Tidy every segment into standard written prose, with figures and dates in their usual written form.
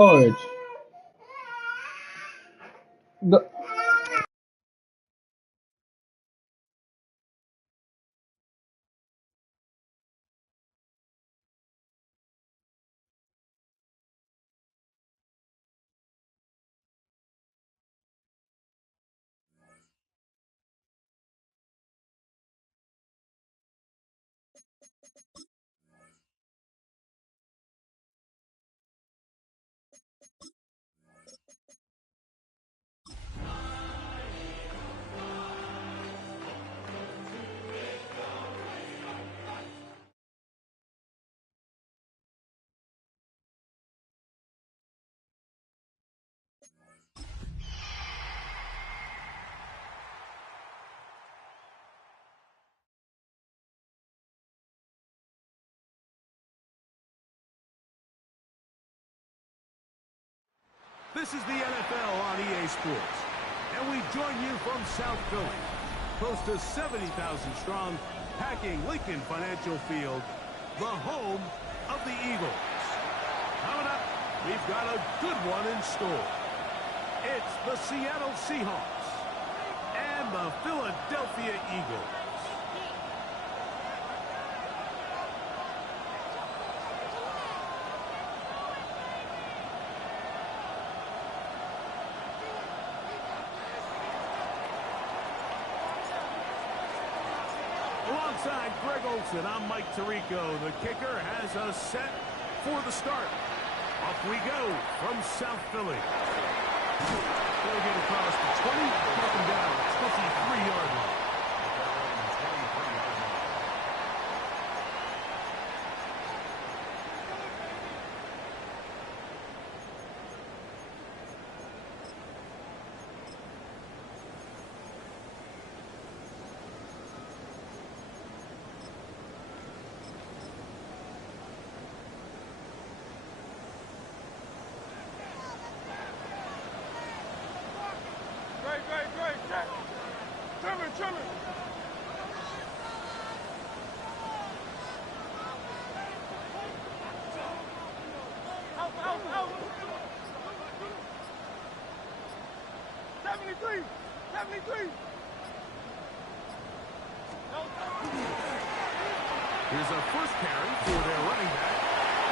Lord. The, This is the NFL on EA Sports, and we join you from South Philly, close to 70,000 strong, packing Lincoln Financial Field, the home of the Eagles. Coming up, we've got a good one in store. It's the Seattle Seahawks and the Philadelphia Eagles. Alongside Greg Olson, I'm Mike Tirico. The kicker has us set for the start. Off we go from South Philly. They'll get across the 20, up and down, 23-yard line. Trimmer. Out. 73. Here's a first carry for their running back.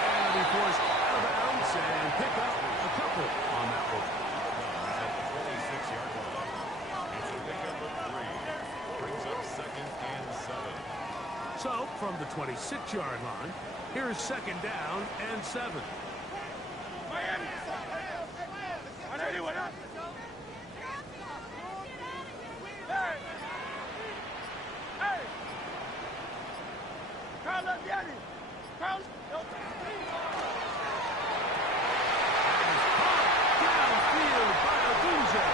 And he forced out of bounds and pick up a couple on that one. At the 26-yard line. It's a pickup of 3. Brings up 2nd and 7. So, from the 26-yard line, here's 2nd down and 7. Miami. 181. Hey. Carl Daddy. Carl. Downfield by Abuja.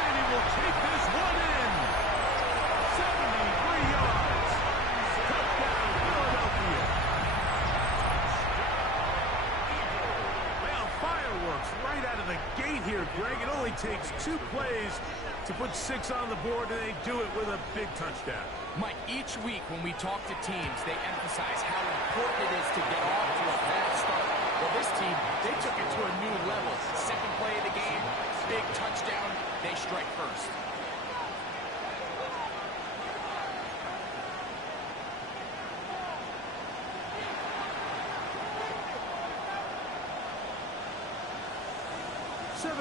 And he will take this one in. 73 yards. Touchdown, Philadelphia. Well, fireworks right out of the gate here, Greg. It only takes 2 plays to put 6 on the board, and they do it with a big touchdown. Mike, each week when we talk to teams, they emphasize how important it is to get off to a fast start. Well, this team, they took it to a new level. Second play of the game, big touchdown, they strike first.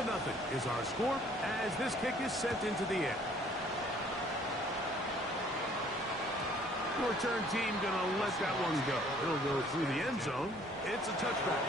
Nothing is our score as this kick is sent into the air. The return team gonna let that one go. It'll go through the end zone. It's a touchback.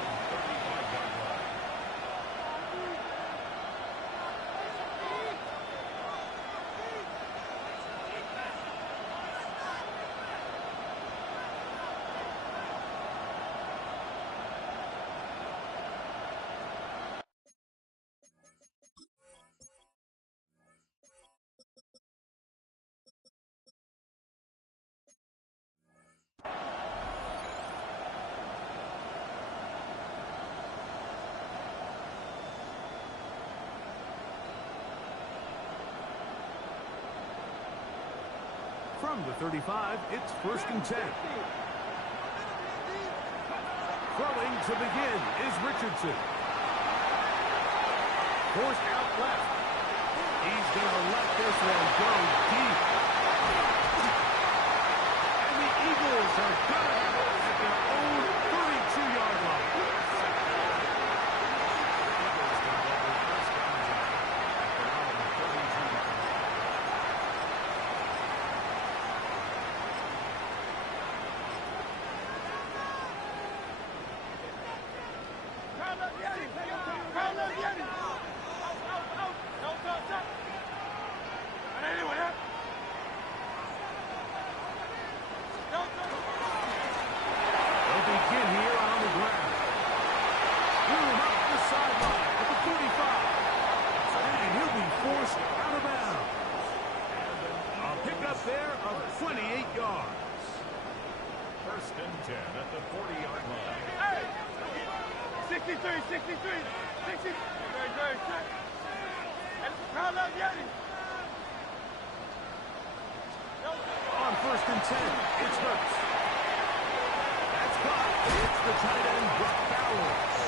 From the 35, it's 1st and 10. From Throwing to begin is Richardson. Forced out left. He's going to let this one go deep. And the Eagles are going to have it at their own 32-yard line. There of 28 yards. First and 10 at the 40-yard line. Hey! 63, 63, 60. Very set. And crowd love Yeti. On first and 10, it's Hurts. That's caught. It's the tight end, Brock Bowers.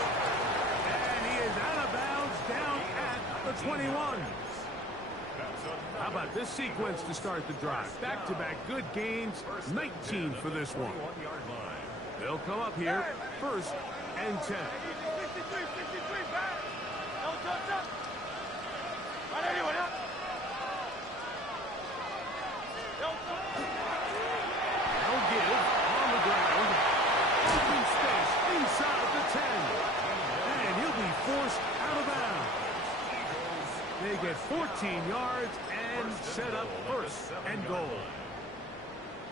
And he is out of bounds down at the 21. How about this sequence to start the drive? Back-to-back good gains, 19 for this one. They'll come up here, first and 10. 63, 63, back. No touch up. Right anyway, up. No touch. No give, on the ground. Open space inside the 10. And he'll be forced out of bounds. They get 14 yards and set up first and goal.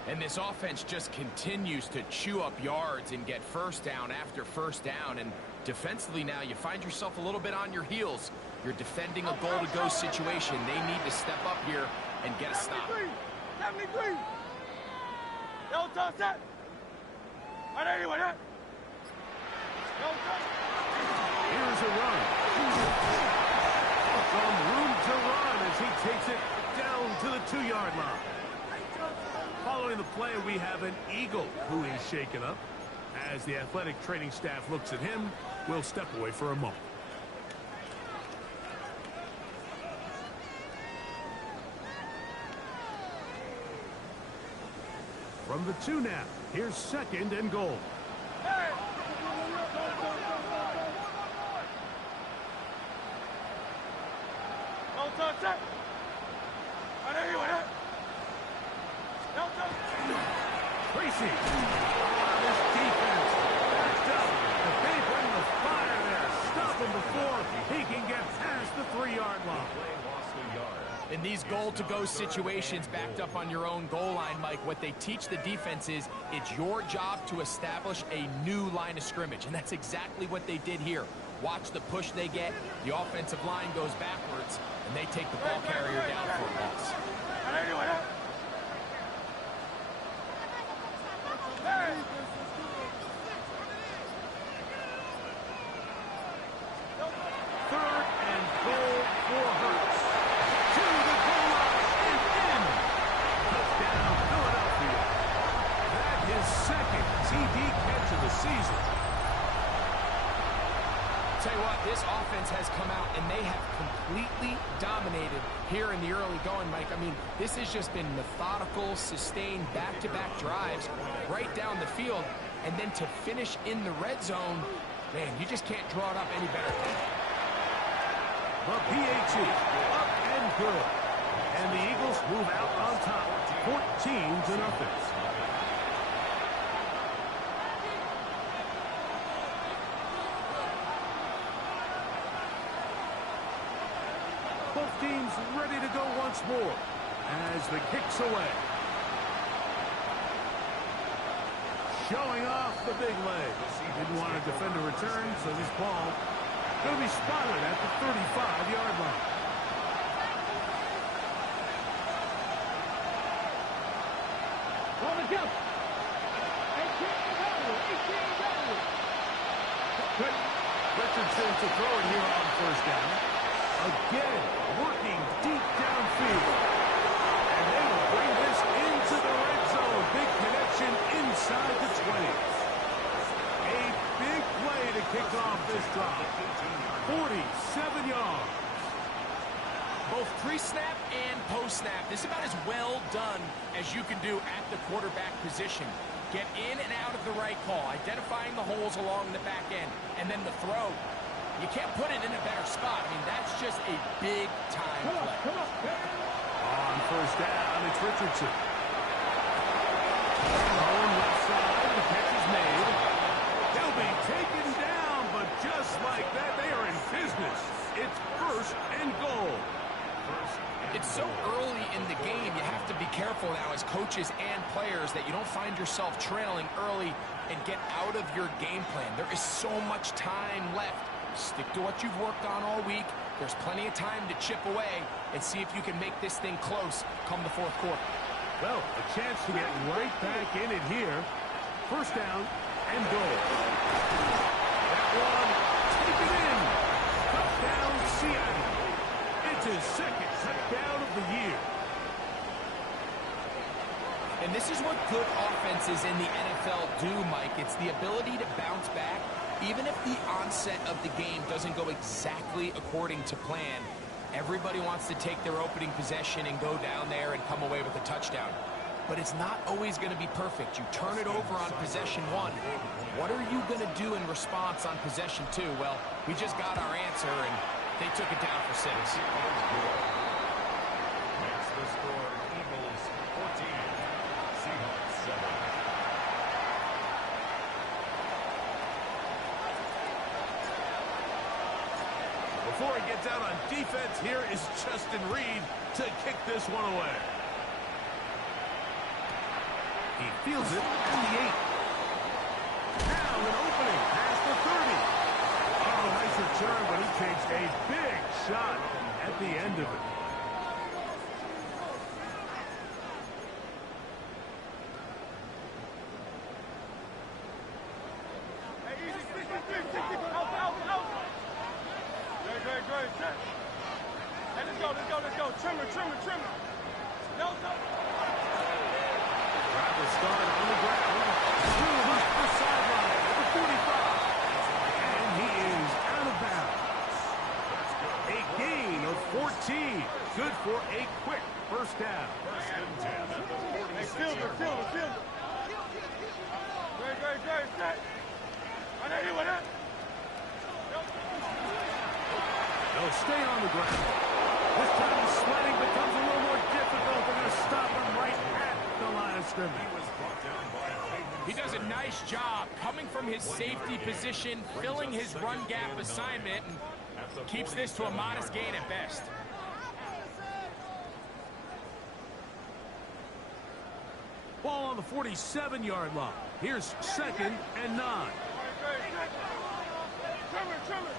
And this offense just continues to chew up yards and get first down after first down. And defensively now, you find yourself a little bit on your heels. You're defending a goal-to-go situation. They need to step up here and get a stop. 73. No touch that. Right anyway, up. No touch. Here's a run. From room to run as he takes it down to the 2-yard line. Following the play, we have an Eagle who is shaken up. As the athletic training staff looks at him, we'll step away for a moment. From the 2 now, here's second and goal. Hey! No touch that. Right anyway, up. No touch. Tracy. This defense backed up. But they bring the fire there. Stop him before he can get past the 3-yard line. In these goal-to-go situations backed up on your own goal line, Mike, what they teach the defense is it's your job to establish a new line of scrimmage, and that's exactly what they did here. Watch the push they get. The offensive line goes backwards, and they take the ball carrier down for a loss. Right anyway, up. Hey! Third and goal for Hurts. To the goal line and in. Touchdown, Philadelphia. That is second TD catch of the season. Tell you what, this offense has come out and they have completely dominated here in the early going, Mike. I mean, this has just been methodical, sustained, back-to-back drives right down the field. And then to finish in the red zone, man, you just can't draw it up any better. The PAT up and good. And the Eagles move out on top, 14-0. Both teams ready to go once more as the kick's away. Showing off the big legs. Didn't want to defend a return, so this ball going to be spotted at the 35-yard line. On the jump. Richardson to throw it here on first down. Again, working deep downfield. And they will bring this into the red zone. Big connection inside the 20. A big play to kick off this drive. 47 yards. Both pre-snap and post-snap, this is about as well done as you can do at the quarterback position. Get in and out of the right call, identifying the holes along the back end, and then the throw. You can't put it in a better spot. I mean, that's just a big-time play. On first down, it's Richardson. Going left side, the catch is made. He'll be taken down, but just like that, they are in business. It's first and goal. It's so early in the game, you have to be careful now as coaches and players that you don't find yourself trailing early and get out of your game plan. There is so much time left. Stick to what you've worked on all week. There's plenty of time to chip away and see if you can make this thing close come the fourth quarter. Well, a chance to get right back in it here. First down and goal. That one, take it in. Touchdown, Seattle. It's his second touchdown of the year. And this is what good offenses in the NFL do, Mike. It's the ability to bounce back, even if the onset of the game doesn't go exactly according to plan. Everybody wants to take their opening possession and go down there and come away with a touchdown. But it's not always going to be perfect. You turn it over on possession one. What are you going to do in response on possession two? Well, we just got our answer, and they took it down for 6. Makes the score Eagles 14, Seahawks 7. Before he gets out on defense, here is Justin Reed to kick this one away. He feels it at the 8. Now an opening past the 30. Oh, nice return, but he takes a big shot at the end of it. Hey, easy, 63, 60, out. Great, set. Hey, let's go. Trimmer. No. Driver start on the ground. Through the sideline at the 45. And he is out of bounds. A gain of 14. Good for a quick first down. First and 10 at the 46 Hey, field it. Great, set. Right there, with it. They'll stay on the ground. This time the sledding becomes a little more difficult. They're going to stop him right at the line of scrimmage. He does a nice job coming from his safety position, filling his run gap assignment, and keeps this to a modest gain at best. Ball on the 47-yard line. Here's 2nd and 9. Trimmer.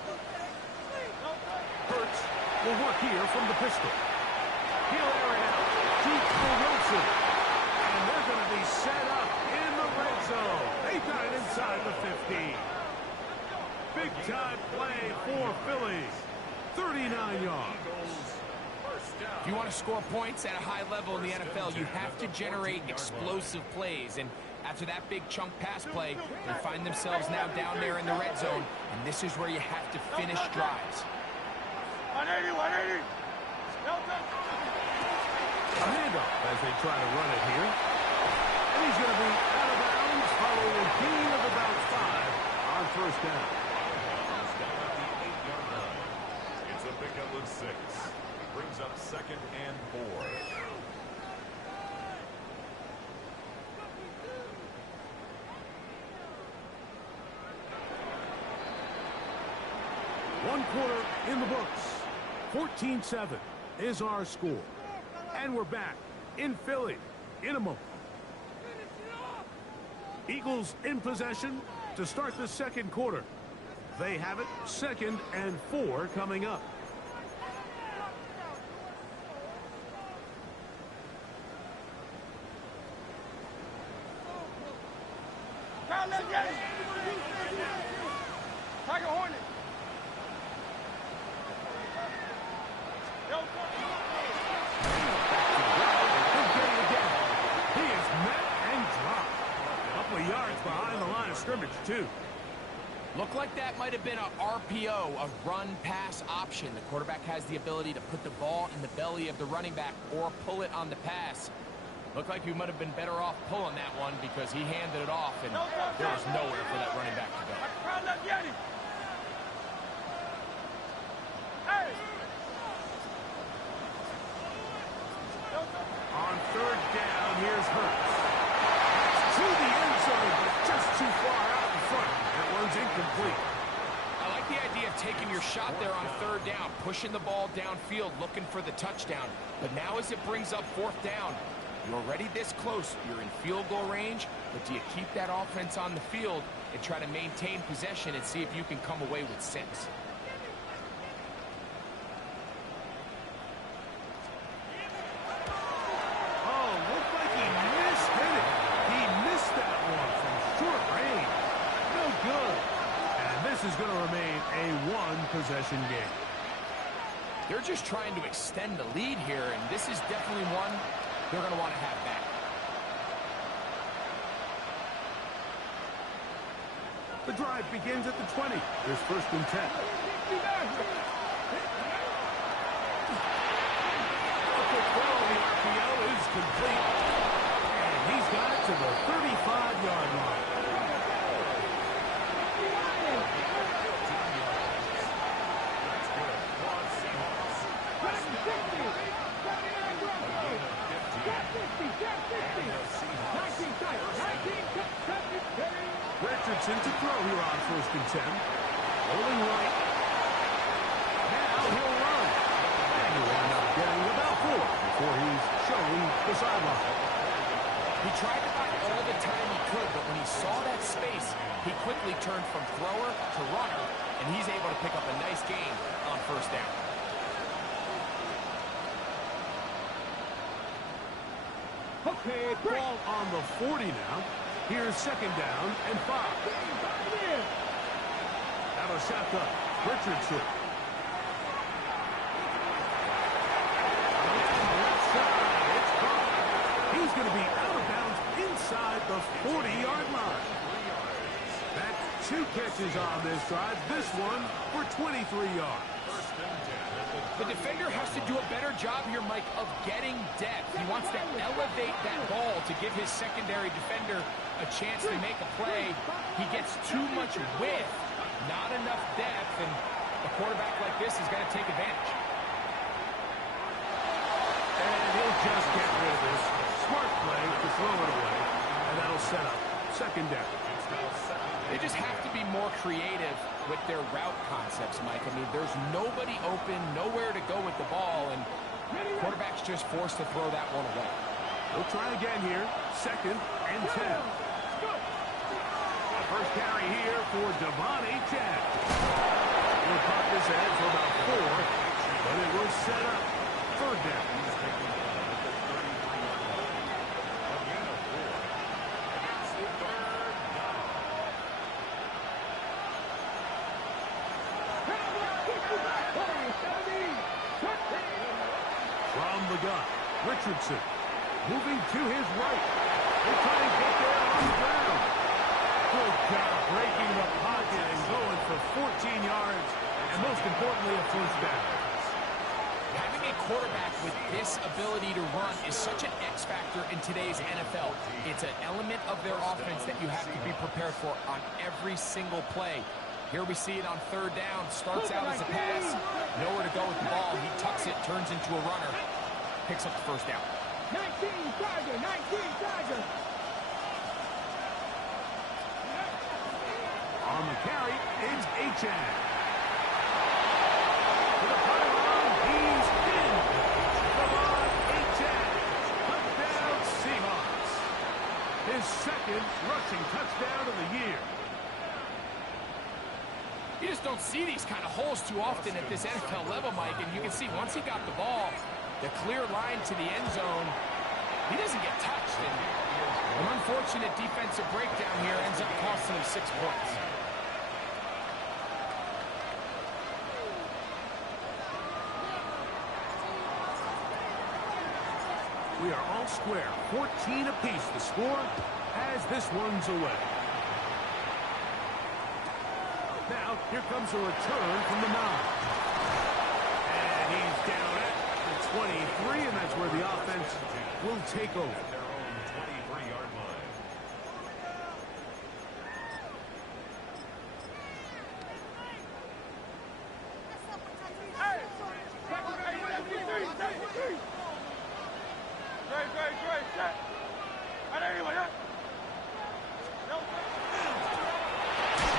Hurts will work here from the pistol. He'll air it out deep for Wilson. And they're going to be set up in the red zone. They got it inside the 15. Big-time play for Philly. 39 yards. If you want to score points at a high level in the NFL, you have to generate explosive plays. And after that big chunk pass play, they find themselves now down there in the red zone. And this is where you have to finish drives. 180. A handoff as they try to run it here. And he's going to be out of bounds following a gain of about 5 on first down. It's a pickup of 6. Brings up 2nd and 4. One quarter in the books. 14-7 is our score. And we're back in Philly in a moment. Eagles in possession to start the second quarter. They have it 2nd and 4 coming up. Tiger Hornet. Yards behind the line of scrimmage, too. Looked like that might have been a RPO, a run-pass option. The quarterback has the ability to put the ball in the belly of the running back or pull it on the pass. Looked like he might have been better off pulling that one because he handed it off, and there was nowhere for that running back to go. On third down, here's Hurts. To the end zone, but just too far out in front. That one's incomplete. I like the idea of taking your shot there on third down, pushing the ball downfield, looking for the touchdown. But now as it brings up fourth down, you're already this close. You're in field goal range, but do you keep that offense on the field and try to maintain possession and see if you can come away with 6? Oh, looked like he mishit it. He missed that one from short range. No good. And this is going to remain a one-possession game. They're just trying to extend the lead here, and this is definitely one they're going to want to have back. The drive begins at the 20. Here's first and 10. A quick throw on the RPO is complete. And he's got it to the 35-yard line. Richardson to throw here on first and 10. Rolling right. Now he'll run. And he'll wind up getting about 4 before he's shown the sideline. He tried to buy all the time he could, but when he saw that space, he quickly turned from thrower to runner, and he's able to pick up a nice gain on first down. Okay, ball on the 40 now. Here's second down and 5. Out of shotgun, Richardson. Left side, it's caught. He's going to be out of bounds inside the 40-yard line. That's 2 catches on this drive. This one for 23 yards. The defender has to do a better job here, Mike, of getting depth. He wants to elevate that ball to give his secondary defender a chance to make a play. He gets too much width, not enough depth, and a quarterback like this is going to take advantage. And he'll just get rid of this. Smart play to throw it away, and that'll set up second down. They just have to be more creative with their route concepts, Mike. I mean, there's nobody open, nowhere to go with the ball, and quarterback's just forced to throw that one away. We'll try again here. Second and 10. The first carry here for Devontae Chad. He'll pop this ahead for about 4, but it will set up third down. From the gun, Richardson moving to his right. They try and get there on the ground. Good job breaking the pocket and going for 14 yards, and most importantly, a first down. Having a quarterback with this ability to run is such an X factor in today's NFL. It's an element of their offense that you have to be prepared for on every single play. Here we see it on third down. Starts out as a pass. Nowhere to go with the ball. He tucks it, turns into a runner. Picks up the first down. 19 Tiger. On the carry, it's Achane. To the pylon, he's in. Devon Achane. Touchdown, Seahawks. His second rushing touchdown of the year. You just don't see these kind of holes too often at this NFL level, Mike, and you can see once he got the ball, the clear line to the end zone, he doesn't get touched. And an unfortunate defensive breakdown here ends up costing him 6 points. We are all square, 14 apiece the score as this one's away. Now, here comes a return from the 9. And he's down at the 23, and that's where the offense will take over. At their own 23-yard line.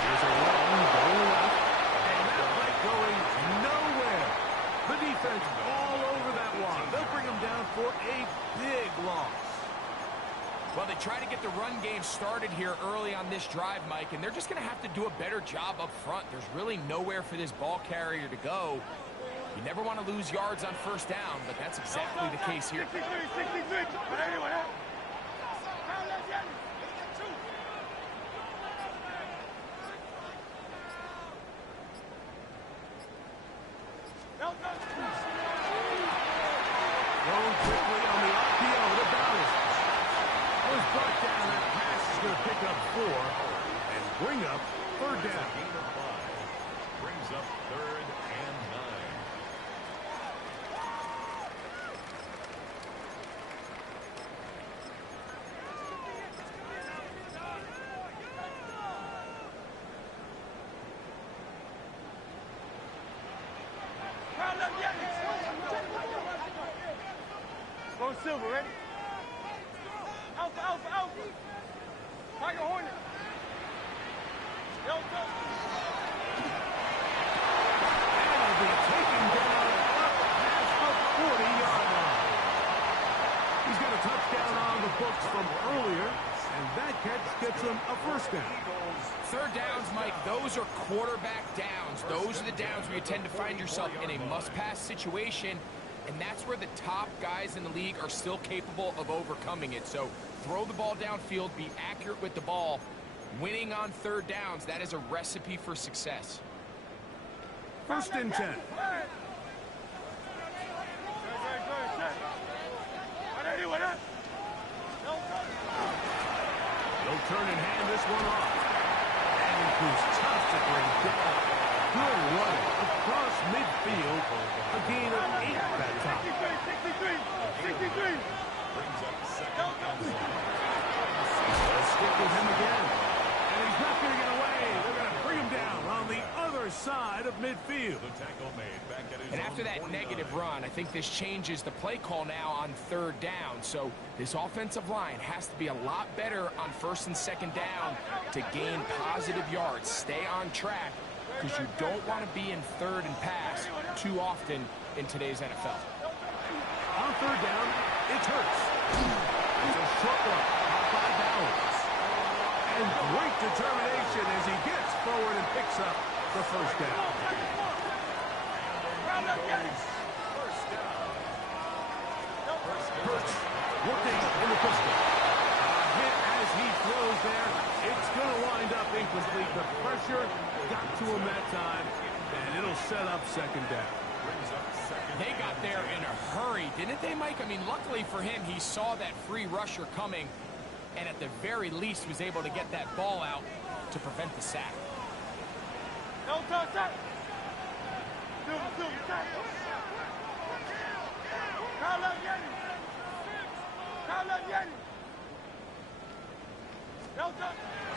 There's a run going left, and that play going nowhere. The defense all over that one. They'll bring him down for a big loss. Well, they try to get the run game started here early on this drive, Mike, and they're just going to have to do a better job up front. There's really nowhere for this ball carrier to go. You never want to lose yards on first down, but that's exactly the case here. 63. Going quickly on the RPO to Dallas. Was brought down. That pass is going to pick up 4 and bring up third down. Gain of 5. Brings up 3rd and 9. Go Silver, ready? Alpha. Tiger Hornet. Delta. And will be taken down up past the 40-yard line. He's got a touchdown on the books from earlier, and that catch gets him a first down. Third downs, Mike, those are quarterback downs. Those are the downs where you tend to find yourself in a must-pass situation, and that's where the top guys in the league are still capable of overcoming it. So throw the ball downfield, be accurate with the ball. Winning on third downs, that is a recipe for success. First and 10. They'll turn and hand this one off. And who's tough to bring down. Good running across midfield. A gain of 8 that time. 63. Brings up 2nd and 7. Let's stick with him again. And he's not going to get away. They're going to bring him down on the other side of midfield. The tackle made back at his And own after that 49. negative run, I think this changes the play call now on third down. So this offensive line has to be a lot better on first and second down to gain positive yards. Stay on track because you don't want to be in third and pass too often in today's NFL. On third down, it's Hurts. It's a short one, caught by Bowers. And great determination as he gets forward and picks up the first down. Hurts working in the pistol. A hit as he throws there. It's going to wind up incomplete. The pressure got to him that time, and it'll set up second down. Brings up 2nd. They got there in a hurry, didn't they, Mike? I mean, luckily for him, he saw that free rusher coming, and at the very least was able to get that ball out to prevent the sack.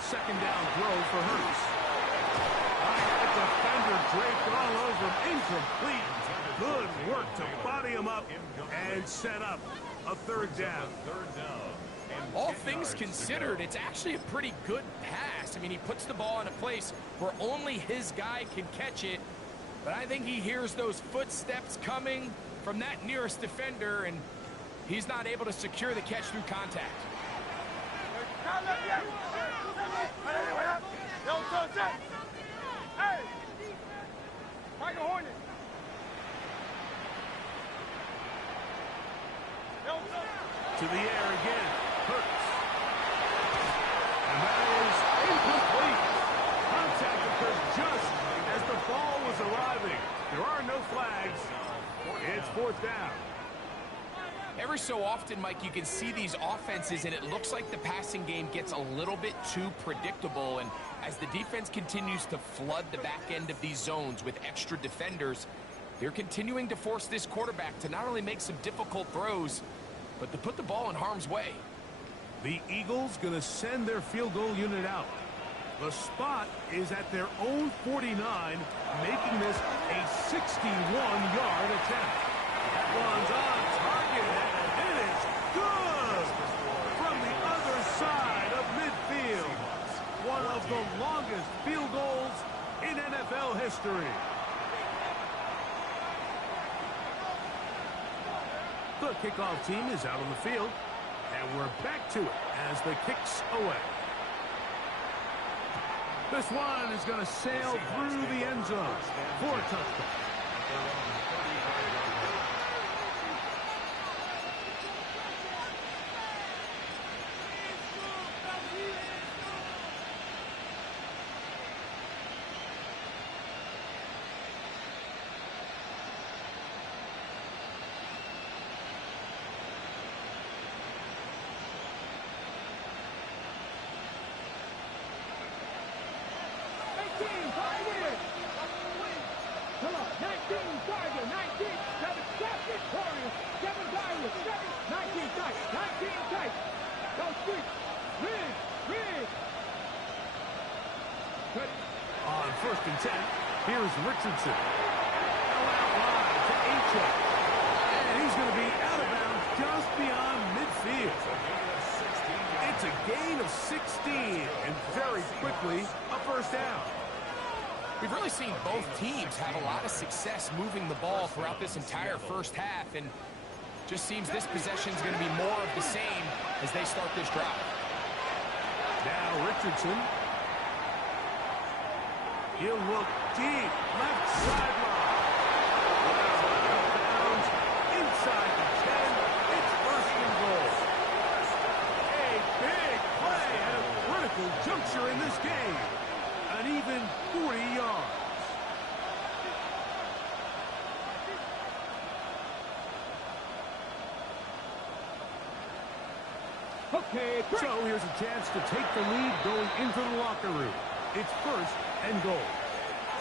Second down throw for Hurts. The defender draped all over him. Incomplete. Good work to body him up and set up a third down. Third down. And All 10 things yards to considered, go. it's actually a pretty good pass. I mean, he puts the ball in a place where only his guy can catch it, but I think he hears those footsteps coming from that nearest defender, and he's not able to secure the catch through contact. Tiger Hornet. To the air again. Hurts. And that is incomplete. Contact occurred just as the ball was arriving. There are no flags. It's fourth down. Every so often, Mike, you can see these offenses, and it looks like the passing game gets a little bit too predictable, and As the defense continues to flood the back end of these zones with extra defenders, they're continuing to force this quarterback to not only make some difficult throws, but to put the ball in harm's way. The Eagles going to send their field goal unit out. The spot is at their own 49, making this a 61-yard attempt. That one's on target, and it is good from the other side of midfield. One of the longest field goals in NFL history. The kickoff team is out on the field, and we're back to it as the kick's away. This one is going to sail through the end zone for a touchdown. On 1st and 10, here's Richardson. Out wide to H.A. And he's going to be out of bounds just beyond midfield. It's a gain of 16, and very quickly, a first down. We've really seen both teams have a lot of success moving the ball throughout this entire first half, and just seems this possession is going to be more of the same as they start this drive. Now Richardson. He'll look deep, left sideline. Out of bounds, inside the 10. It's 1st and goal. A big play at a critical juncture in this game. An even 40 yards. Okay, so here's a chance to take the lead going into the locker room. It's 1st and goal.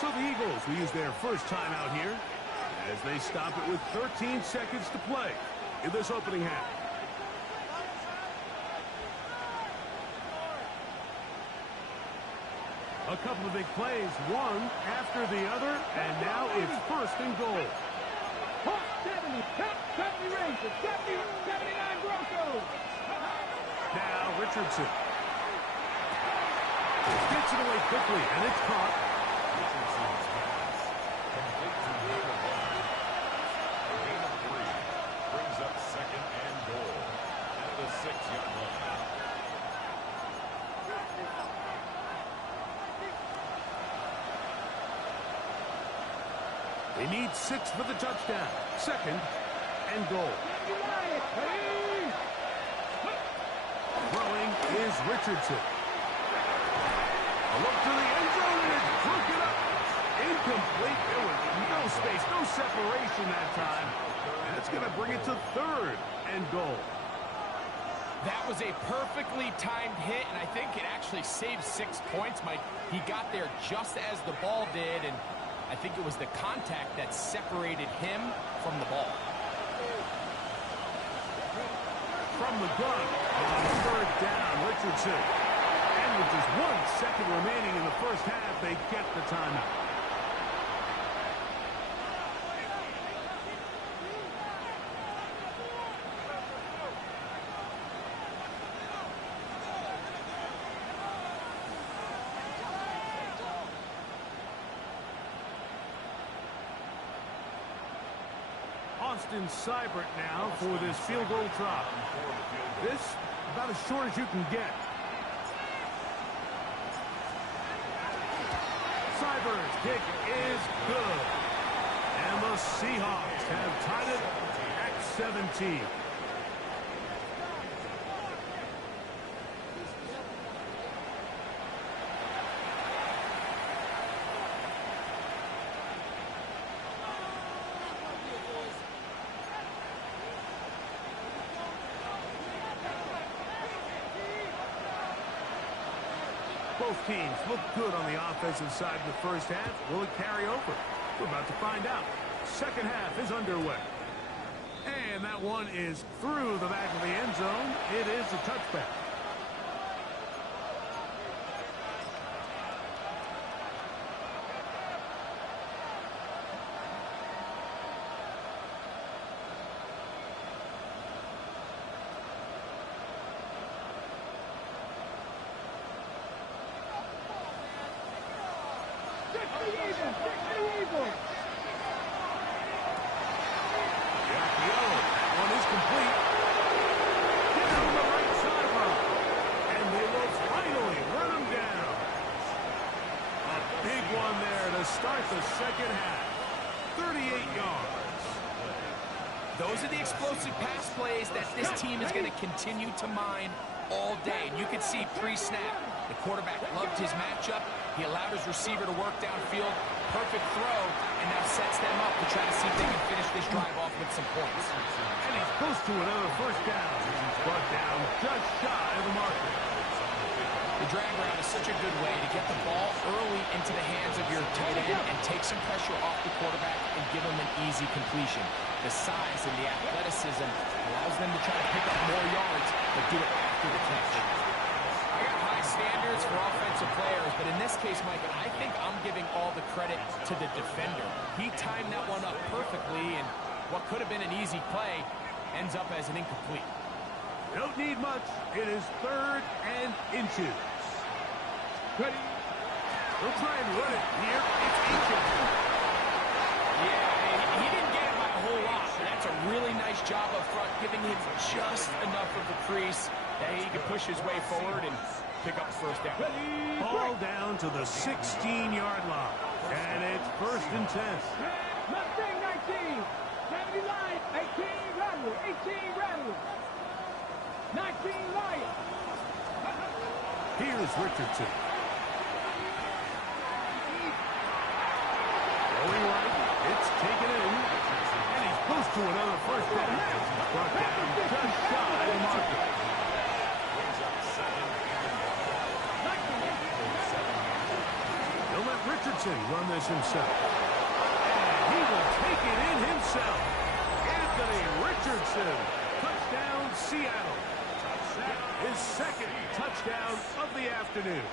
So the Eagles will use their first timeout here as they stop it with 13 seconds to play in this opening half. A couple of big plays, one after the other, and now it's 1st and goal. 70, 70 Rangers, 79 Broncos. Now Richardson. Gets it away quickly, and it's caught. Richardson's pass. Complete to number 1. A gain of 3. Brings up 2nd and goal. At the 6-yard line. They need 6 for the touchdown. 2nd and goal. Throwing is Richardson. A look to the end zone, and it's broken up. Incomplete. There was no space, no separation that time. And it's going to bring it to 3rd and goal. That was a perfectly timed hit, and I think it actually saved 6 points, Mike. He got there just as the ball did, and I think it was the contact that separated him from the ball. From the gun on 3rd down, Richardson. And with just 1 second remaining in the first half, they get the timeout. Austin Seibert now for this field goal try. This about as short as you can get. Seibert's kick is good. And the Seahawks have tied it at 17. Both teams look good on the offensive side in the first half. Will it carry over? We're about to find out. Second half is underway. And that one is through the back of the end zone. It is a touchback. Start the second half. 38 yards. Those are the explosive pass plays that this team is going to continue to mine all day. And you can see pre-snap, the quarterback loved his matchup. He allowed his receiver to work downfield. Perfect throw, and now sets them up to try to see if they can finish this drive off with some points. And he's close to another first down. He's brought down just shy of the marker. The drag route is such a good way to get the ball early into the hands of your tight end and take some pressure off the quarterback and give him an easy completion. The size and the athleticism allows them to try to pick up more yards, but do it after the catch. I got high standards for offensive players, but in this case, Mike, I think I'm giving all the credit to the defender. He timed that one up perfectly, and what could have been an easy play ends up as an incomplete. Don't need much. It is 3rd and inches. Ready? We'll try and run it here. It's inches. Yeah, he didn't get it by a whole lot. That's a really nice job up front, giving him just enough of a crease that he can push his way forward and pick up the first down. Ball down to the 16-yard line. And it's 1st and 10. Mustang 19. 70 Lions. 18 Rattlers. 18 Rattlers. 19 Lions. Here's Richardson. Going right. It's taken in. And he's close to another first down. Brought down just shy of the marker. He'll let Richardson run this himself. And he will take it in himself. Anthony Richardson. Touchdown, Seattle. His second touchdown of the afternoon.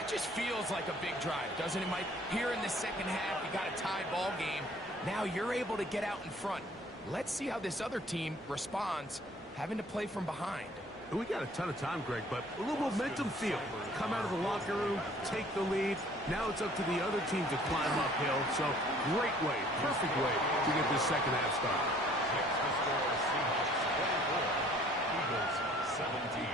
It just feels like a big drive, doesn't it, Mike? Here in the second half, you got a tie ball game. Now you're able to get out in front. Let's see how this other team responds, having to play from behind. We got a ton of time, Greg, but a little momentum feel. Come out of the locker room, take the lead. Now it's up to the other team to climb uphill. So great way, perfect way to get this second half started. Next to score, Seahawks 24, Eagles 17.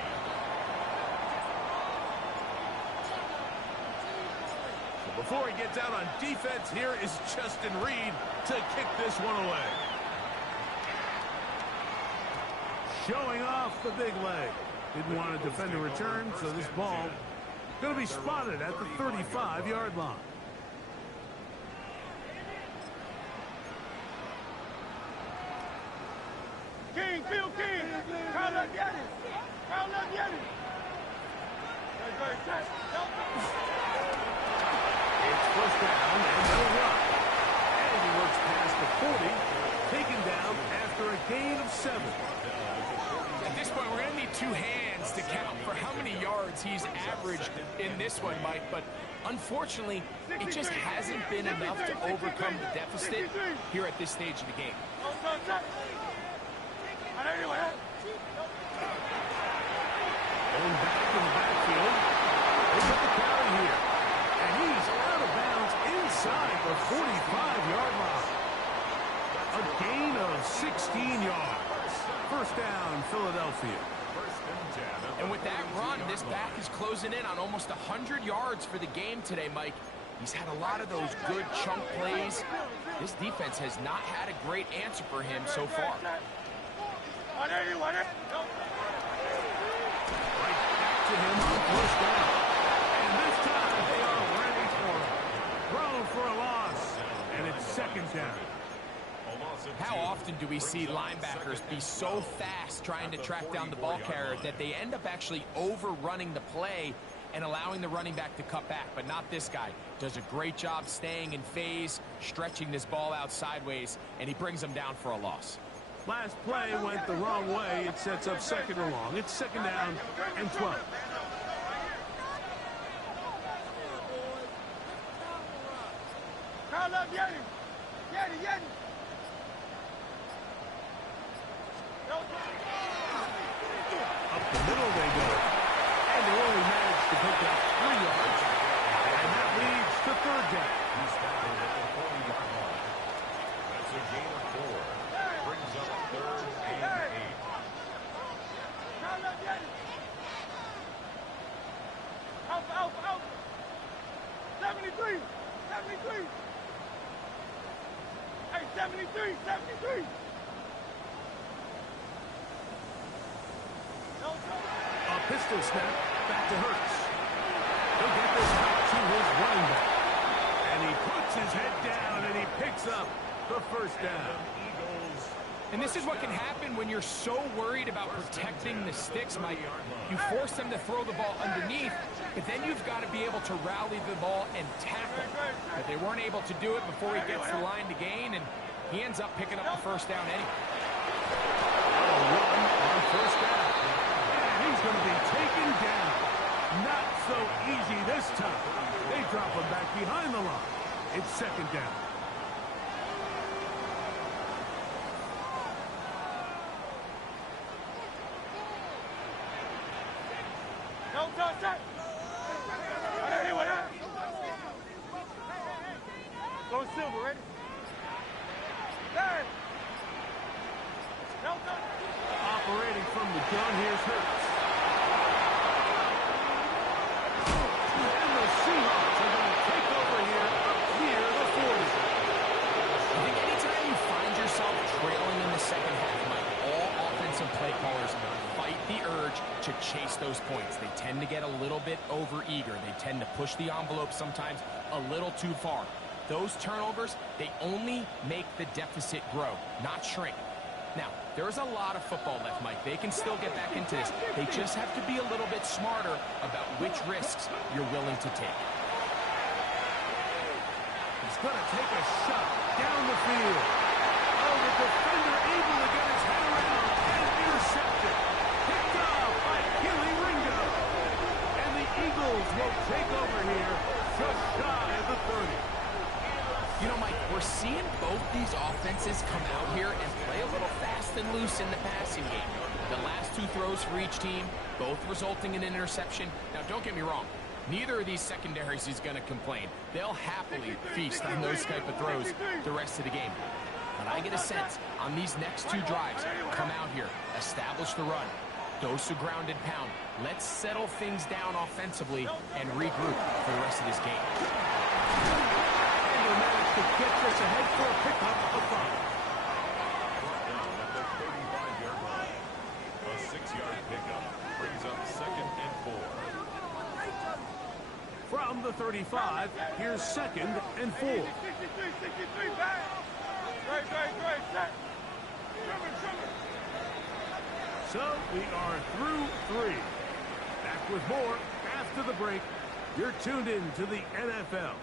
Before he gets out on defense, here is Justin Reed to kick this one away. Showing off the big leg. Didn't want to defend a return, so this ball going to be spotted at the 35-yard line. King, Bill King. Carl up Yetis. Carl up Yetis. It's first down, and no run. And he works past the 40, taken down after a gain of 7. At this point, we're going to need 2 hands to count for how many yards he's averaged in this one, Mike. But unfortunately, it just hasn't been enough to overcome the deficit here at this stage of the game. Going back in the backfield. They put the carry here. And he's out of bounds inside the 45-yard line. A gain of 16 yards. First down, Philadelphia. And with that run, this back is closing in on almost 100 yards for the game today, Mike. He's had a lot of those good chunk plays. This defense has not had a great answer for him so far. Right back to him on first down. And this time they are ready for him. Thrown for a loss. And it's second down. A loss How often do we see linebackers be so fast trying to track down the ball carrier that they end up actually overrunning the play and allowing the running back to cut back? But not this guy. Does a great job staying in phase, stretching this ball out sideways, and he brings them down for a loss. Last play went the wrong way. It sets up second and long. It's second down and 12. Call up Yeti. Yeti. Up the middle they go. And they only managed to pick up 3 yards. And that leads to third down. He's tackled at the 40-yard line. That's a gain of 4. Brings up third and 8. Call up Yeti. Out. 73. Hey, 73. A pistol snap back to Hurts. He'll get this back to his running back. And he puts his head down and he picks up the first down. And this is what can happen when you're so worried about protecting the sticks, Mike. You force them to throw the ball underneath, but then you've got to be able to rally the ball and tackle. But they weren't able to do it before he gets the line to gain, and he ends up picking up the first down anyway. A run on first down. And he's going to be taken down. Not so easy this time. They drop him back behind the line. It's second down. No touch. Go Silver, ready? Hey. No touch. Operating from the gun, here's Hurts. And the Seahawks are going to take over here near the 40. I think anytime you find yourself trailing in the second half, Mike, all offensive play callers fight the urge to chase those points. They tend to get a little bit overeager. They tend to push the envelope sometimes a little too far. Those turnovers, they only make the deficit grow, not shrink. Now, there's a lot of football left, Mike. They can still get back into this. They just have to be a little bit smarter about which risks you're willing to take. He's going to take a shot down the field. Oh, the defender able to get his head around and intercepted. Picked off by Keely Ringo. And the Eagles will take over here just shy of the 30. You know, Mike, we're seeing both these offenses come out here and play a little fast and loose in the passing game. The last 2 throws for each team, both resulting in an interception. Now, don't get me wrong. Neither of these secondaries is going to complain. They'll happily feast on those type of throws the rest of the game. But I get a sense on these next 2 drives, come out here, establish the run, dose a grounded pound. Let's settle things down offensively and regroup for the rest of this game. To get this ahead for a pickup of 5. Down at the 35-yard line. A 6-yard pickup brings up second and 4. From the 35, here's second and 4. 63, back. Great, set. Trimmer. So we are through 3. Back with more after the break. You're tuned in to the NFL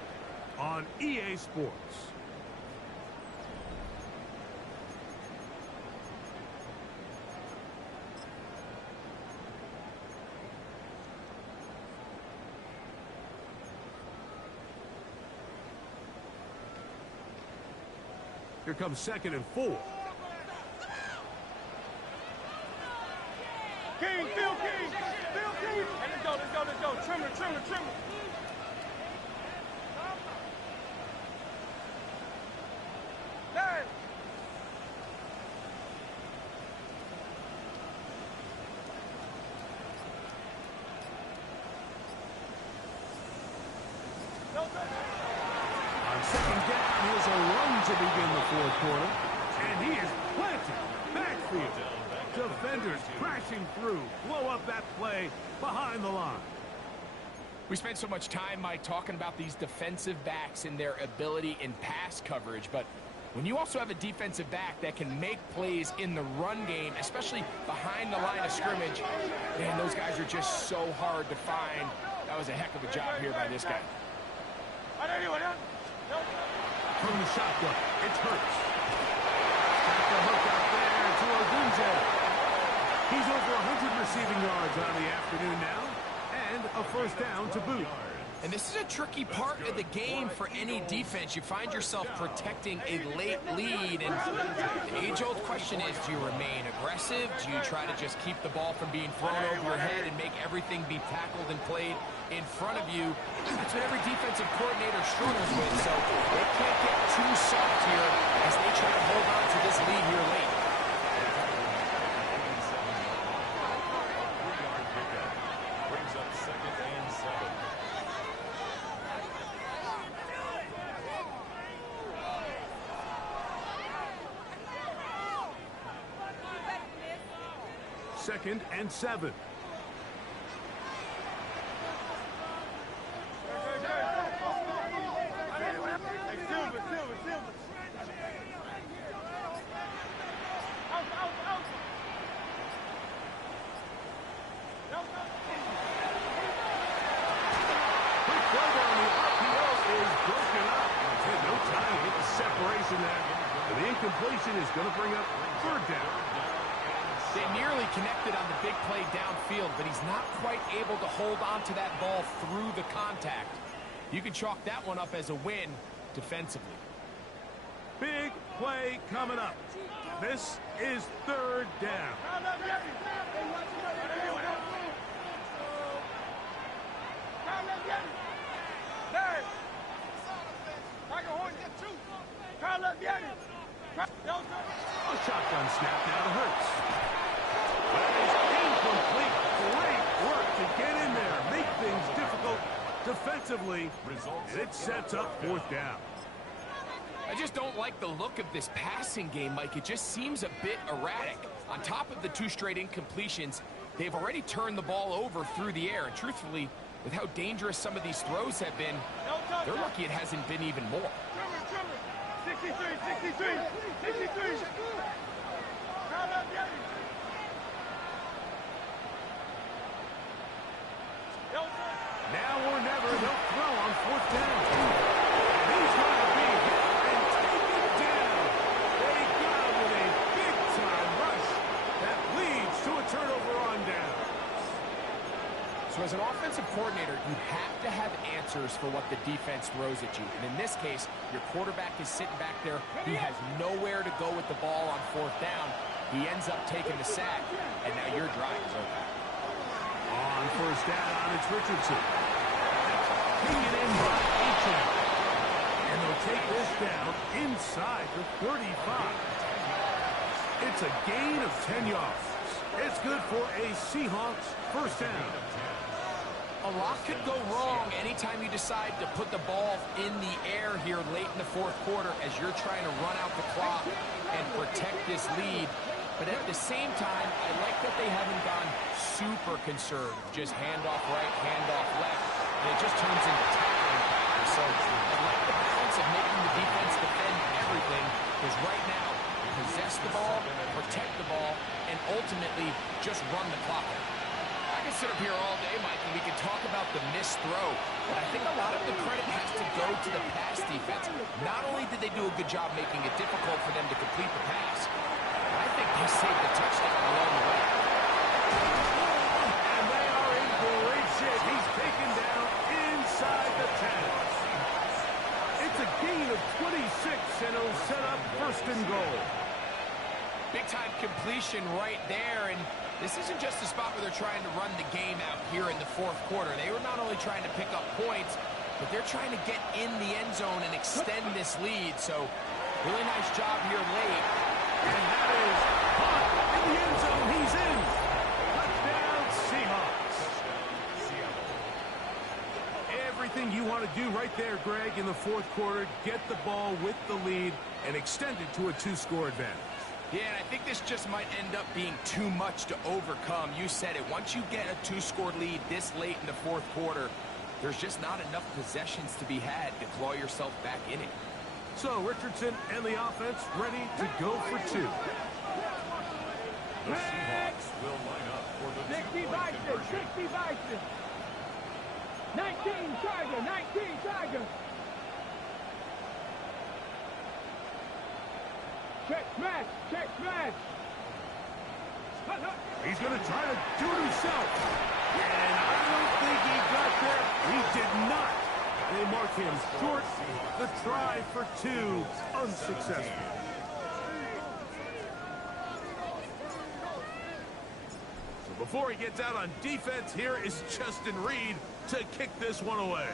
on EA Sports. Here comes second and 4. King. Hey, let's go. Trimmer. Hey. On second down, here's a run to begin the 4th quarter. And he is planted backfield. Defenders crashing through. Blow up that play behind the line. We spent so much time, Mike, talking about these defensive backs and their ability in pass coverage, but When you also have a defensive back that can make plays in the run game, especially behind the line of scrimmage, man, those guys are just so hard to find. That was a heck of a job here by this guy. From the shotgun, it's Hurts. Got the hook out there to Odunze. He's over 100 receiving yards on the afternoon now, and a first down to boot. And this is a tricky part of the game for any defense. You find yourself protecting a late lead, and the age-old question is, do you remain aggressive? Do you try to just keep the ball from being thrown over your head and make everything be tackled and played in front of you? That's what every defensive coordinator struggles with, so they can't get too soft here as they try to hold on to this lead here late. Brings up second and 7. Second and 7. The incompletion is going to bring up third down. They nearly connected on the big play downfield, but he's not quite able to hold on to that ball through the contact. You can chalk that one up as a win defensively. Big play coming up. This is third down. A shotgun snap now to Hurts. That is incomplete. Great work to get in there, make things difficult defensively, and it sets up fourth down. I just don't like the look of this passing game, Mike. It just seems a bit erratic. On top of the 2 straight incompletions, they've already turned the ball over through the air. And truthfully, with how dangerous some of these throws have been, they're lucky it hasn't been even more. 63. Now or never, they'll throw on fourth down. He's going to be hit and taken down. They got him with a big-time rush that leads to a turnover on down. So as an offensive coordinator, you have to have answers for what the defense throws at you. And in this case, your quarterback is sitting back there. He has nowhere to go with the ball on fourth down. He ends up taking the sack, and now your drive is over. On first down, it's Richardson. Hanging in by Aiken. And they'll take this down inside the 35. It's a gain of 10 yards. It's good for a Seahawks first down. A lot could go wrong anytime you decide to put the ball in the air here late in the fourth quarter as you're trying to run out the clock and protect this lead. But at the same time, I like that they haven't gone super conserved. Just handoff right, handoff left. And it just turns into tackling practice. So I like the balance of making the defense defend everything, because right now, possess the ball, protect the ball, and ultimately just run the clock out. I can sit up here all day, Mike, and we can talk about the missed throw, but I think a lot of the credit has to go to the pass defense. Not only did they do a good job making it difficult for them to complete the pass, but I think they saved the touchdown along the way. And they are in great shape. He's taken down inside the 10. It's a gain of 26, and it'll set up first and goal. Big-time completion right there, and this isn't just a spot where they're trying to run the game out here in the fourth quarter. They were not only trying to pick up points, but they're trying to get in the end zone and extend this lead. So, really nice job here late. And that is caught in the end zone. He's in. Touchdown, Seahawks. Everything you want to do right there, Greg, in the fourth quarter. Get the ball with the lead and extend it to a 2-score advantage. Yeah, and I think this just might end up being too much to overcome. You said it. Once you get a 2-score lead this late in the fourth quarter, there's just not enough possessions to be had to claw yourself back in it. So Richardson and the offense ready to go for two. The Seahawks will line up for the 60 two-point Bison, conversion. 60 Bison. 19 Tiger, 19 Tiger. Check smash, check smash. He's going to try to do it himself. And I don't think he got there. He did not. They mark him short. The try for two, unsuccessful. So before he gets out on defense, here is Justin Reed to kick this one away.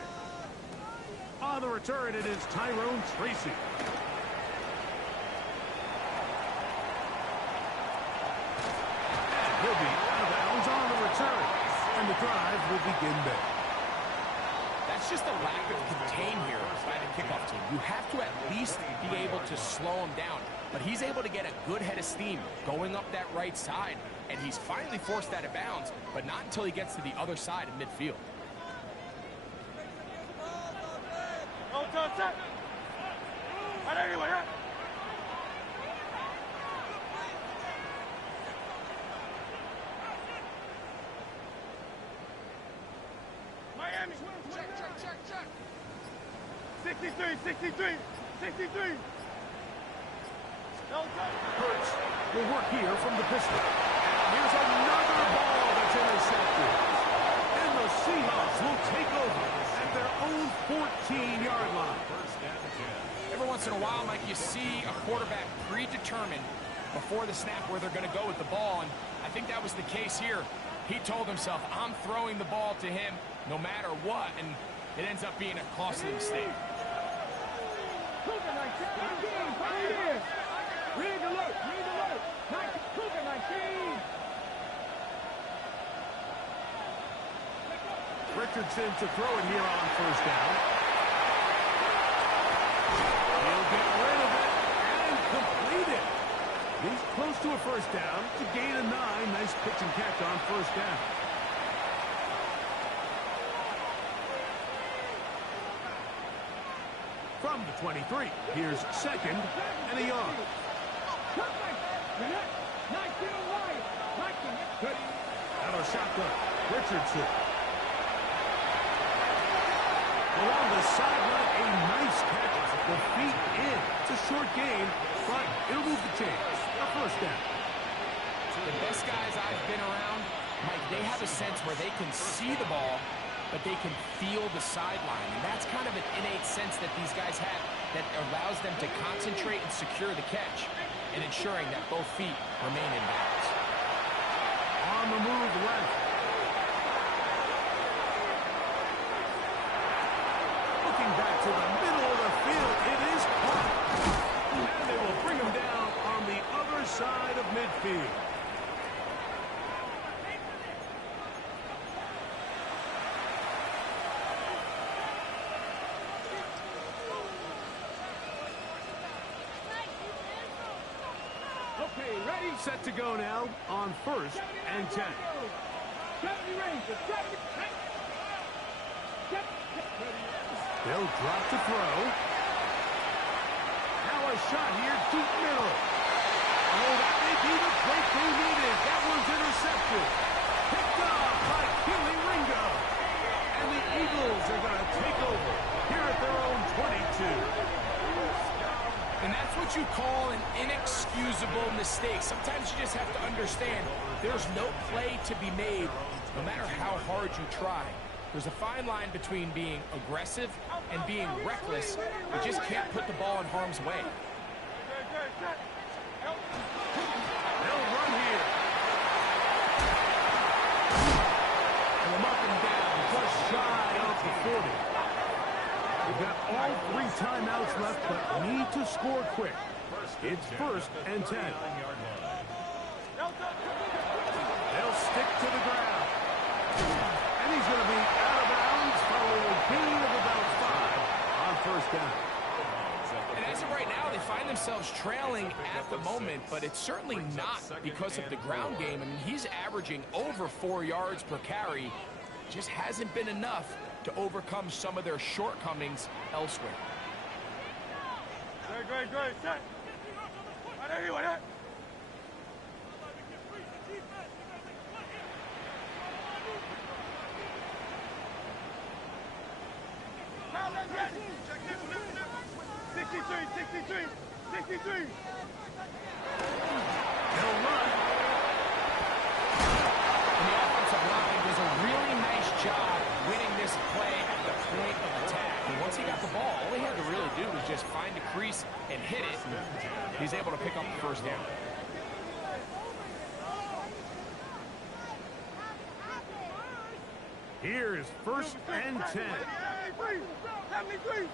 On the return, it is Tyrone Tracy. He'll be out of bounds on the return, and the drive will begin there. That's just a lack of contain here by the kickoff team. You have to at least be able to slow him down. But he's able to get a good head of steam going up that right side, and he's finally forced out of bounds, but not until he gets to the other side of midfield. Miami, check. 63, 63, 63. Hurts will work here from the pistol. And here's another ball that's intercepted. And the Seahawks will take over at their own 14-yard line. Every once in a while, Mike, you see a quarterback predetermined before the snap where they're going to go with the ball, and I think that was the case here. He told himself, I'm throwing the ball to him no matter what, and it ends up being a costly mistake. Cougar 19, Read alert, read alert. Cougar 19. Richardson to throw it here on first down. He'll get rid of it and complete it. He's close to a first down. To gain a 9. Nice pitch and catch on first down. From the 23, here's second and a yard. Out of shotgun, Richardson. Along the sideline, a nice catch. The feet in. It's a short gain, but it'll move the chains. A first down. The best guys I've been around, Mike, they have a sense where they can see the ball, but they can feel the sideline. And that's kind of an innate sense that these guys have that allows them to concentrate and secure the catch and ensuring that both feet remain in bounds. On the move left. Looking back to the middle of the field, it is caught. And they will bring him down on the other side of midfield. Okay, ready? Set to go now on first and 10. 70 Rangers, 70. They'll drop to throw. Now a shot here, deep middle. Oh, that may be the break they needed. That one's intercepted. Picked off by Keely Ringo. And the Eagles are going to take over here at their own 22. And that's what you call an inexcusable mistake. Sometimes you just have to understand there's no play to be made, no matter how hard you try. There's a fine line between being aggressive and being reckless. You just can't put the ball in harm's way. They'll run here. And them up and down, just shy of the 40. They've got all 3 timeouts left, but need to score quick. It's first and 10. They'll stick to the ground. And he's going to be out of bounds following a gain of about 5 on first down. And as of right now, they find themselves trailing at the moment, but it's certainly not because of the ground game. I mean, he's averaging over 4 yards per carry. Just hasn't been enough to overcome some of their shortcomings elsewhere. Good, set. Right there. Now let's get it. 63. They'll run. And the offensive line does a really nice job winning this play at the point of attack. And once he got the ball, all he had to really do was just find a crease and hit it. And he's able to pick up the first down. Here is first and 10. 73.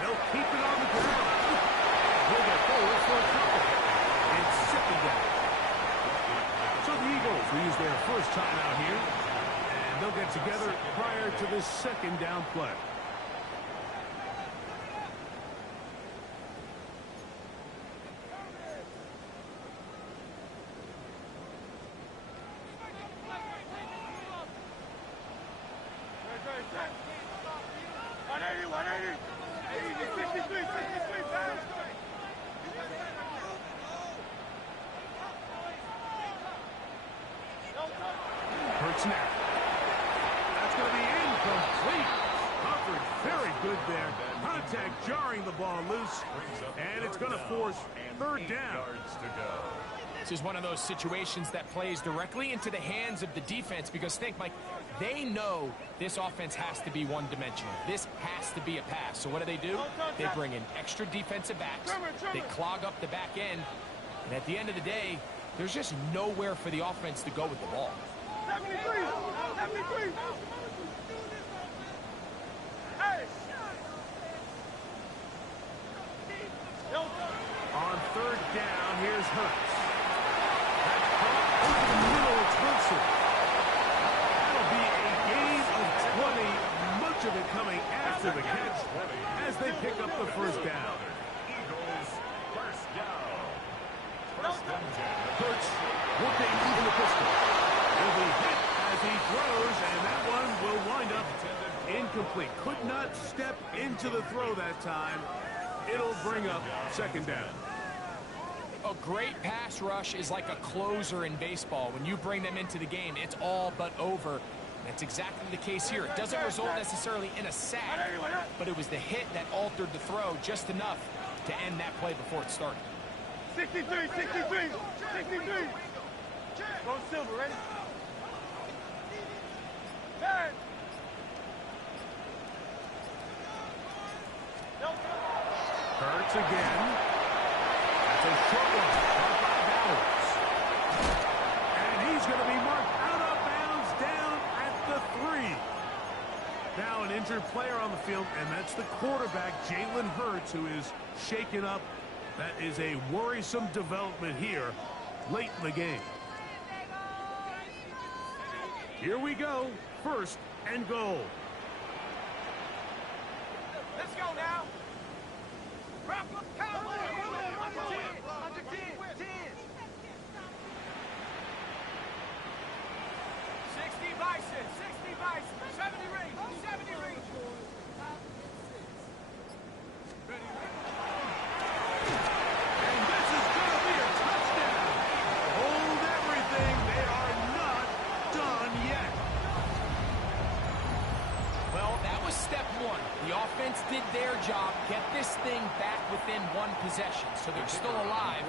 They'll keep it on the ground. He'll get forward for a couple. It's second down. So the Eagles will use their first time out here, and they'll get together prior to this second down play. Hurts now. That's going to be incomplete. Covered very good there. Contact jarring the ball loose, and it's going to force third down. This is one of those situations that plays directly into the hands of the defense because think, Mike, they know this offense has to be one-dimensional. This has to be a pass. So what do? They bring in extra defensive backs. They clog up the back end. And at the end of the day, there's just nowhere for the offense to go with the ball. 73. Hey. On third down, here's Hurts. That's caught over the middle. It's Wilson. That'll be a gain of 20. Much of it coming after the catch as they pick up the first down. Eagles first down. Hurts working even the pistol. Will be hit as he throws, and that one will wind up incomplete. Could not step into the throw that time. It'll bring up second down. A great pass rush is like a closer in baseball. When you bring them into the game, it's all but over. That's exactly the case here. It doesn't result necessarily in a sack, but it was the hit that altered the throw just enough to end that play before it started. 63. Go Silver, ready? Hey. Hurts again. That's a short one. Caught by Bowers. And he's going to be marked out of bounds down at the 3. Now an injured player on the field, and that's the quarterback, Jalen Hurts, who is shaken up. That is a worrisome development here late in the game. Here we go. First and goal. Let's go now. Wrap up, Cowboys. Under 10. 60 Bison. 70 range. And this is going to be a touchdown. Hold everything. They are not done yet. Well, that was step one. The offense did their job, get this thing back within one possession, so they're still alive.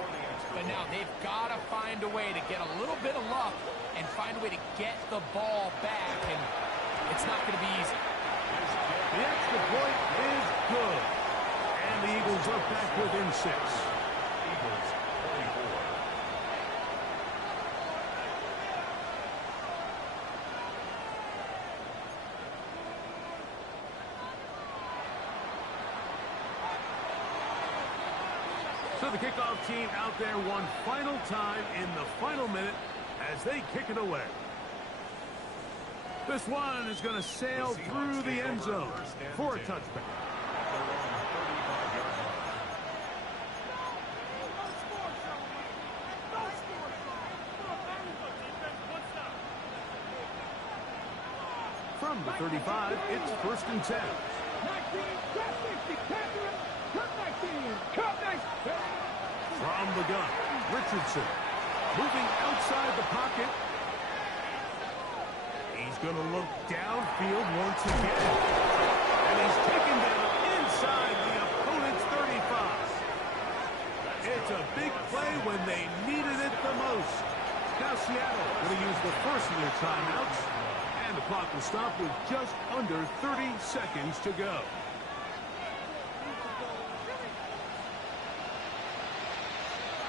But now they've got to find a way to get a little bit of luck and find a way to get the ball back, and it's not going to be easy. The extra point is good. And the Eagles are back within 6. Eagles 24. So the kickoff team out there one final time in the final minute as they kick it away. This one is going to sail through the end zone for a touchback. From the 35, it's first and 10. From the gun, Richardson moving outside the pocket. He's going to look downfield once again. And he's taken down inside the opponent's 35. It's a big play when they needed it the most. Now Seattle going to use the first of their timeouts. And the clock will stop with just under 30 seconds to go.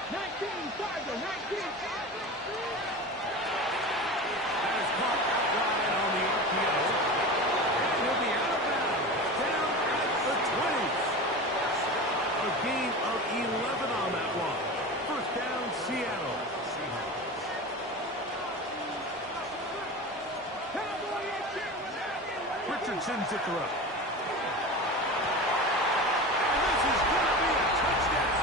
That is caught outside on the RPO. And he'll be out of bounds, down at the 20. A gain of 11 on that one. First down, Seattle. Richardson's at the row. And this is going to be a touchdown.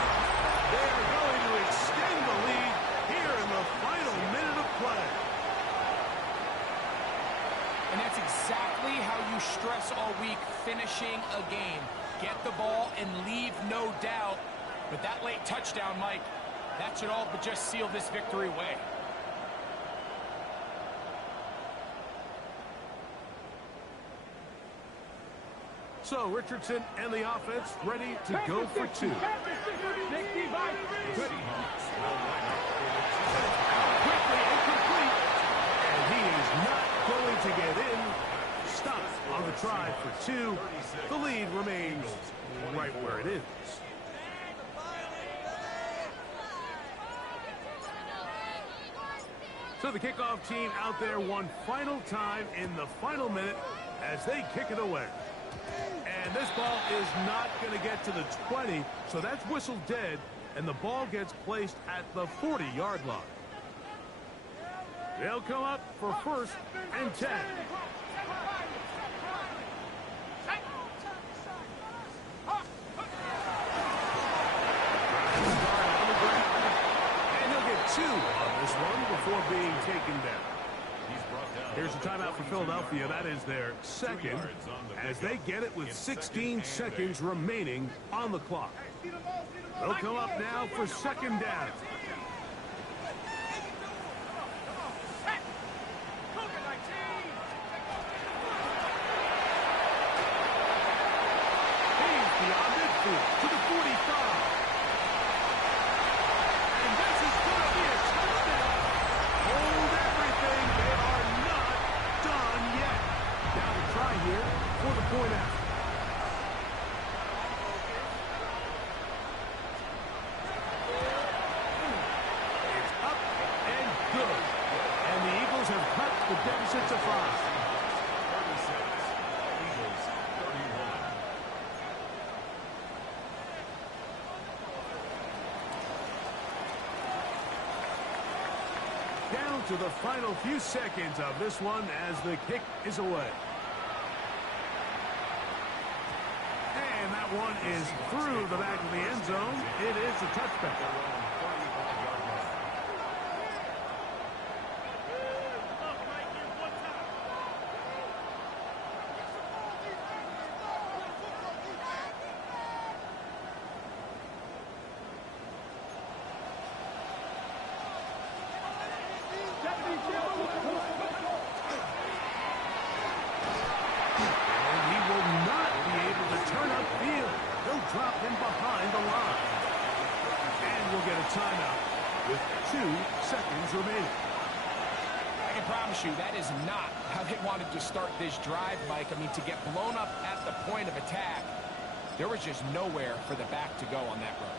They are going to extend the lead here in the final minute of play. And that's exactly how you stress all week, finishing a game. Get the ball and leave no doubt. But that late touchdown, Mike, that should all but just seal this victory away. So Richardson and the offense ready to go for two. Quickly incomplete. And he is not going to get in. Stopped on the try for two. The lead remains right where it is. So the kickoff team out there one final time in the final minute as they kick it away. And this ball is not going to get to the 20, so that's whistled dead, and the ball gets placed at the 40-yard line. They'll come up for first and 10. And he'll get two on this one before being taken down. Here's a timeout for Philadelphia. That is their second as they get it with 16 seconds remaining on the clock. They'll come up now for second down. He's beyond midfield to the 45. And this is going to be a touchdown. Hold everything. They are not done yet. Now to try here for the point out. It's up and good. And the Eagles have cut the deficit to 5. 36. Eagles 31. Down to the final few seconds of this one as the kick is away. And that one is through the back of the end zone. It is a touchback. And he will not be able to turn upfield. They'll drop him behind the line. And we'll get a timeout with 2 seconds remaining. I can promise you that is not how they wanted to start this drive, Mike. I mean, to get blown up at the point of attack, there was just nowhere for the back to go on that run.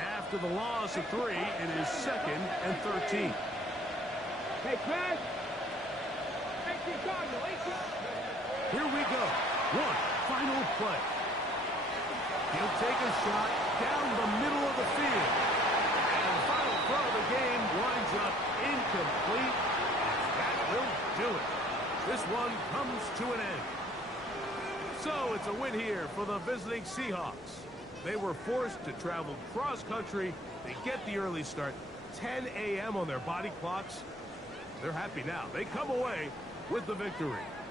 After the loss of 3, it is 2nd and 13. Hey, Chris. Here we go. One final play. He'll take a shot down the middle of the field. And the final throw of the game winds up incomplete. That will do it. This one comes to an end. So it's a win here for the visiting Seahawks. They were forced to travel cross-country. They get the early start. 10 a.m. on their body clocks. They're happy now. They come away with the victory.